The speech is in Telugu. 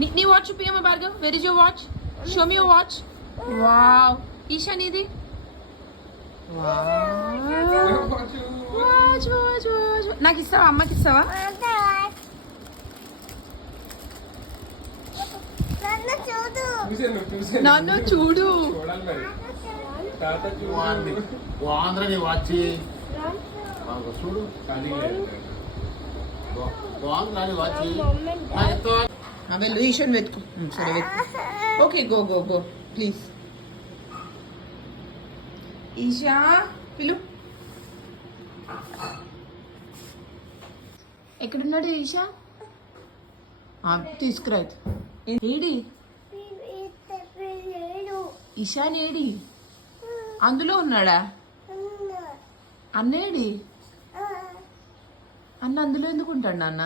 నీ వాచ్ చూపియమ్మ Bhargav. Where is your watch? Show me your watch. Wow. Isha నీది? నాకు ఇస్తావా? అమ్మకి ఇస్తావా? నన్ను చూడు. చూడు వెళ్ళు ఈశాన్ వెతుకు. సరే వెతుకు. Okay go go go please. Isha పిలు. ఎక్కడున్నాడు ఈషా? తీసుకురా. ఏడి ఈశాన్? ఏడి? అందులో ఉన్నాడా? అన్నేడి? అన్న అందులో ఎందుకు ఉంటాడు నాన్న?